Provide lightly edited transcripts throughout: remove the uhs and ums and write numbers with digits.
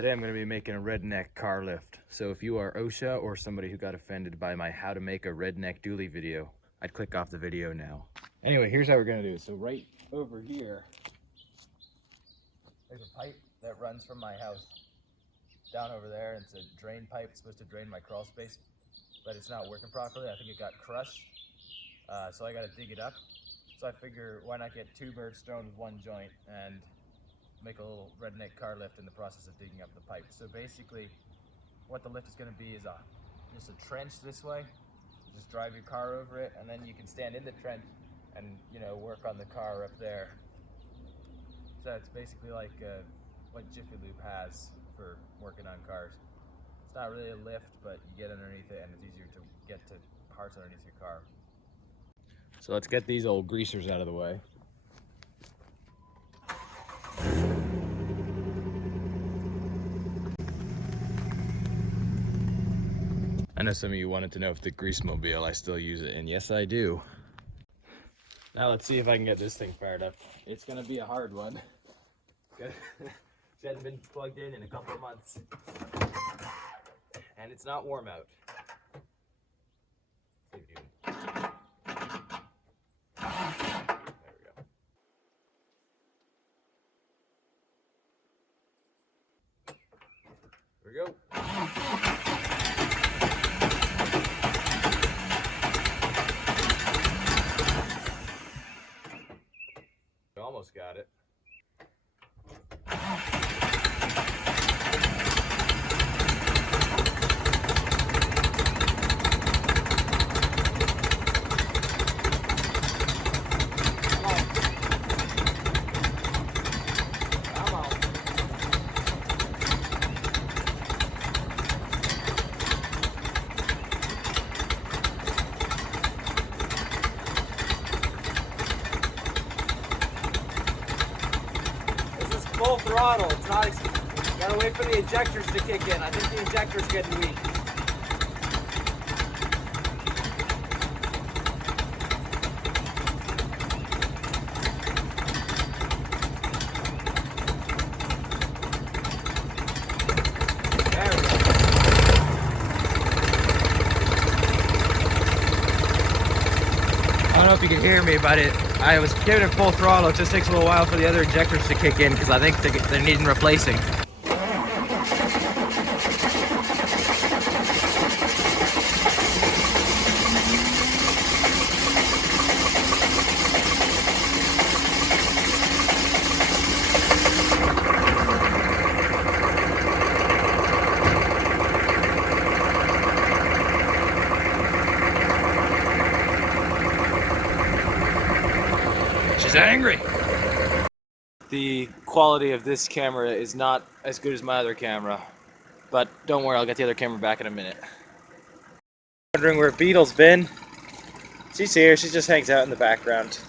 Today I'm going to be making a redneck car lift. So if you are OSHA or somebody who got offended by my how to make a redneck dually video, I'd click off the video now. Anyway, here's how we're going to do it. So right over here, there's a pipe that runs from my house down over there. It's a drain pipe. It's supposed to drain my crawl space, but it's not working properly. I think it got crushed. So I got to dig it up. So I figure why not get two birds stoned with one joint and make a little redneck car lift in the process of digging up the pipe. So basically what the lift is going to be is just a trench this way. Just drive your car over it, and then you can stand in the trench and, you know, work on the car up there. So it's basically like what Jiffy Lube has for working on cars. It's not really a lift, but you get underneath it and it's easier to get to parts underneath your car. So let's get these old greasers out of the way. I know some of you wanted to know if the grease mobile, I still use it, and yes I do. Now let's see if I can get this thing fired up. It's gonna be a hard one. It hasn't been plugged in a couple of months. And it's not warm out. There we go. Here we go. Almost got it. Full throttle. It's not. Gotta wait for the ejectors to kick in. I think the ejector's getting weak. There we go. I don't know if you can hear me, but I was giving it full throttle. It just takes a little while for the other ejectors to kick in because I think they're needing replacing. She's angry. The quality of this camera is not as good as my other camera, but don't worry, I'll get the other camera back in a minute. Wondering where Beetle's been? She's here, she just hangs out in the background.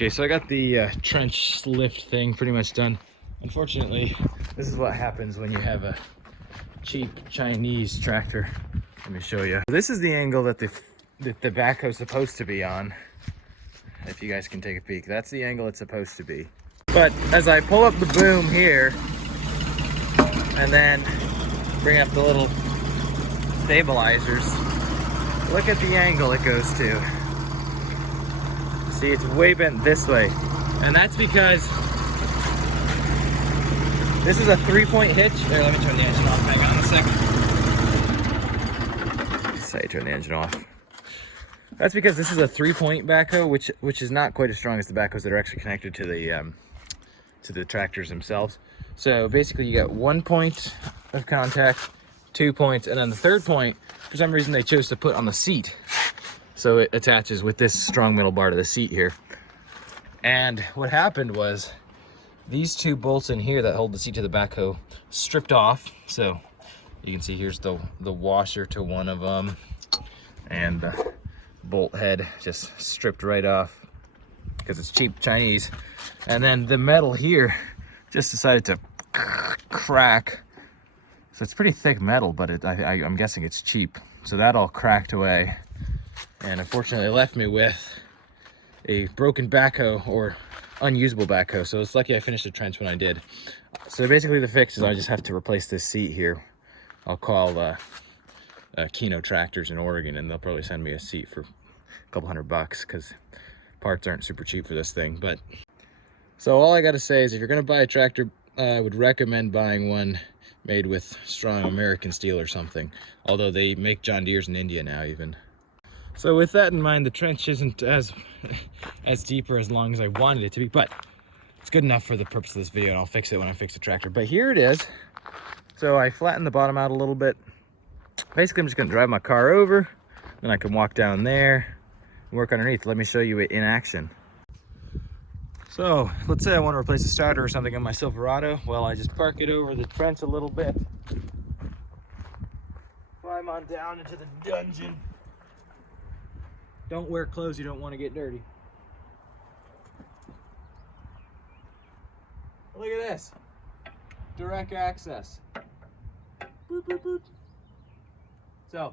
Okay, so I got the trench lift thing pretty much done. Unfortunately, this is what happens when you have a cheap Chinese tractor. Let me show you. This is the angle that the backhoe's supposed to be on. If you guys can take a peek, that's the angle it's supposed to be. But as I pull up the boom here, and then bring up the little stabilizers, look at the angle it goes to. See, it's way bent this way. And that's because this is a 3-point hitch. There, let me turn the engine off. Hang on a second. Say, turn the engine off. That's because this is a 3-point backhoe, which is not quite as strong as the backhoes that are actually connected to the tractors themselves. So basically, you got 1 point of contact, 2 points, and then the 3rd point, for some reason, they chose to put on the seat. So it attaches with this strong middle bar to the seat here. And what happened was these 2 bolts in here that hold the seat to the backhoe stripped off. So you can see here's the washer to one of them, and the bolt head just stripped right off because it's cheap Chinese. And then the metal here just decided to crack. So it's pretty thick metal, but I'm guessing it's cheap. So that all cracked away. And unfortunately, it left me with a broken backhoe, or unusable backhoe. So it's lucky I finished the trench when I did. So basically the fix is I just have to replace this seat here. I'll call Kino Tractors in Oregon, and they'll probably send me a seat for a couple $100 because parts aren't super cheap for this thing. But so all I got to say is, if you're going to buy a tractor, I would recommend buying one made with strong American steel or something. Although they make John Deere's in India now even. So with that in mind, the trench isn't as deep or as long as I wanted it to be, but it's good enough for the purpose of this video, and I'll fix it when I fix the tractor. But here it is. So I flattened the bottom out a little bit. Basically, I'm just gonna drive my car over, then I can walk down there and work underneath. Let me show you it in action. So let's say I want to replace a starter or something on my Silverado. Well, I just park it over the trench a little bit, climb on down into the dungeon. Don't wear clothes you don't want to get dirty. Look at this. Direct access. Boop, boop, boop.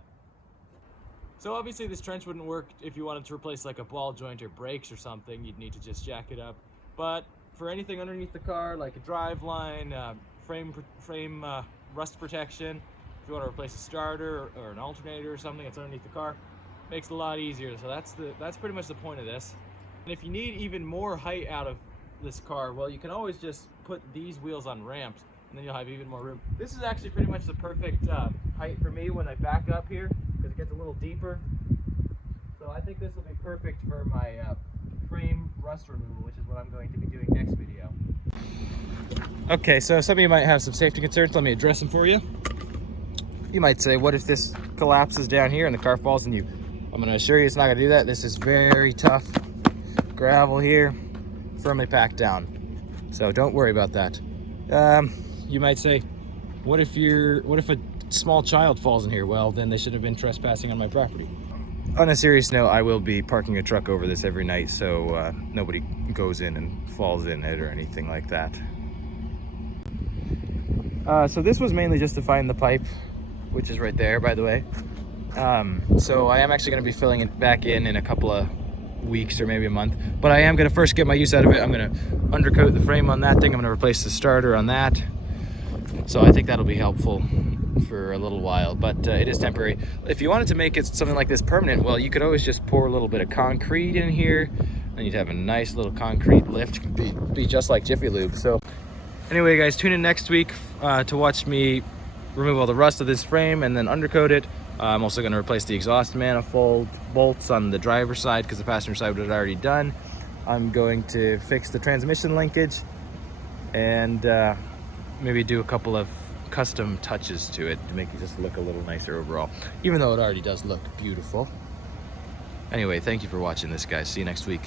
So obviously this trench wouldn't work if you wanted to replace like a ball joint or brakes or something. You'd need to just jack it up. But for anything underneath the car, like a drive line, frame rust protection, if you want to replace a starter or an alternator or something that's underneath the car, makes it a lot easier. So that's pretty much the point of this. And if you need even more height out of this car, well, you can always just put these wheels on ramps, and then you'll have even more room. This is actually pretty much the perfect height for me when I back up here, because it gets a little deeper. So I think this will be perfect for my frame rust removal, which is what I'm going to be doing next video. Okay, so some of you might have some safety concerns. Let me address them for you. You might say, what if this collapses down here and the car falls on you? I'm going to assure you it's not going to do that. This is very tough gravel here, firmly packed down. So don't worry about that. You might say, what if a small child falls in here? Well, then they should have been trespassing on my property. On a serious note, I will be parking a truck over this every night, so nobody goes in and falls in it or anything like that. So this was mainly just to find the pipe, which is right there, by the way. So I am actually going to be filling it back in a couple of weeks or maybe a month, but I am going to first get my use out of it. I'm going to undercoat the frame on that thing. I'm going to replace the starter on that. So I think that'll be helpful for a little while, but it is temporary. If you wanted to make it something like this permanent, well, you could always just pour a little bit of concrete in here, and you'd have a nice little concrete lift. Be just like Jiffy Lube. So anyway, guys, tune in next week to watch me remove all the rust of this frame and then undercoat it. I'm also going to replace the exhaust manifold bolts on the driver's side because the passenger side was already done. I'm going to fix the transmission linkage and maybe do a couple of custom touches to it to make it just look a little nicer overall, even though it already does look beautiful. Anyway, thank you for watching this, guys. See you next week.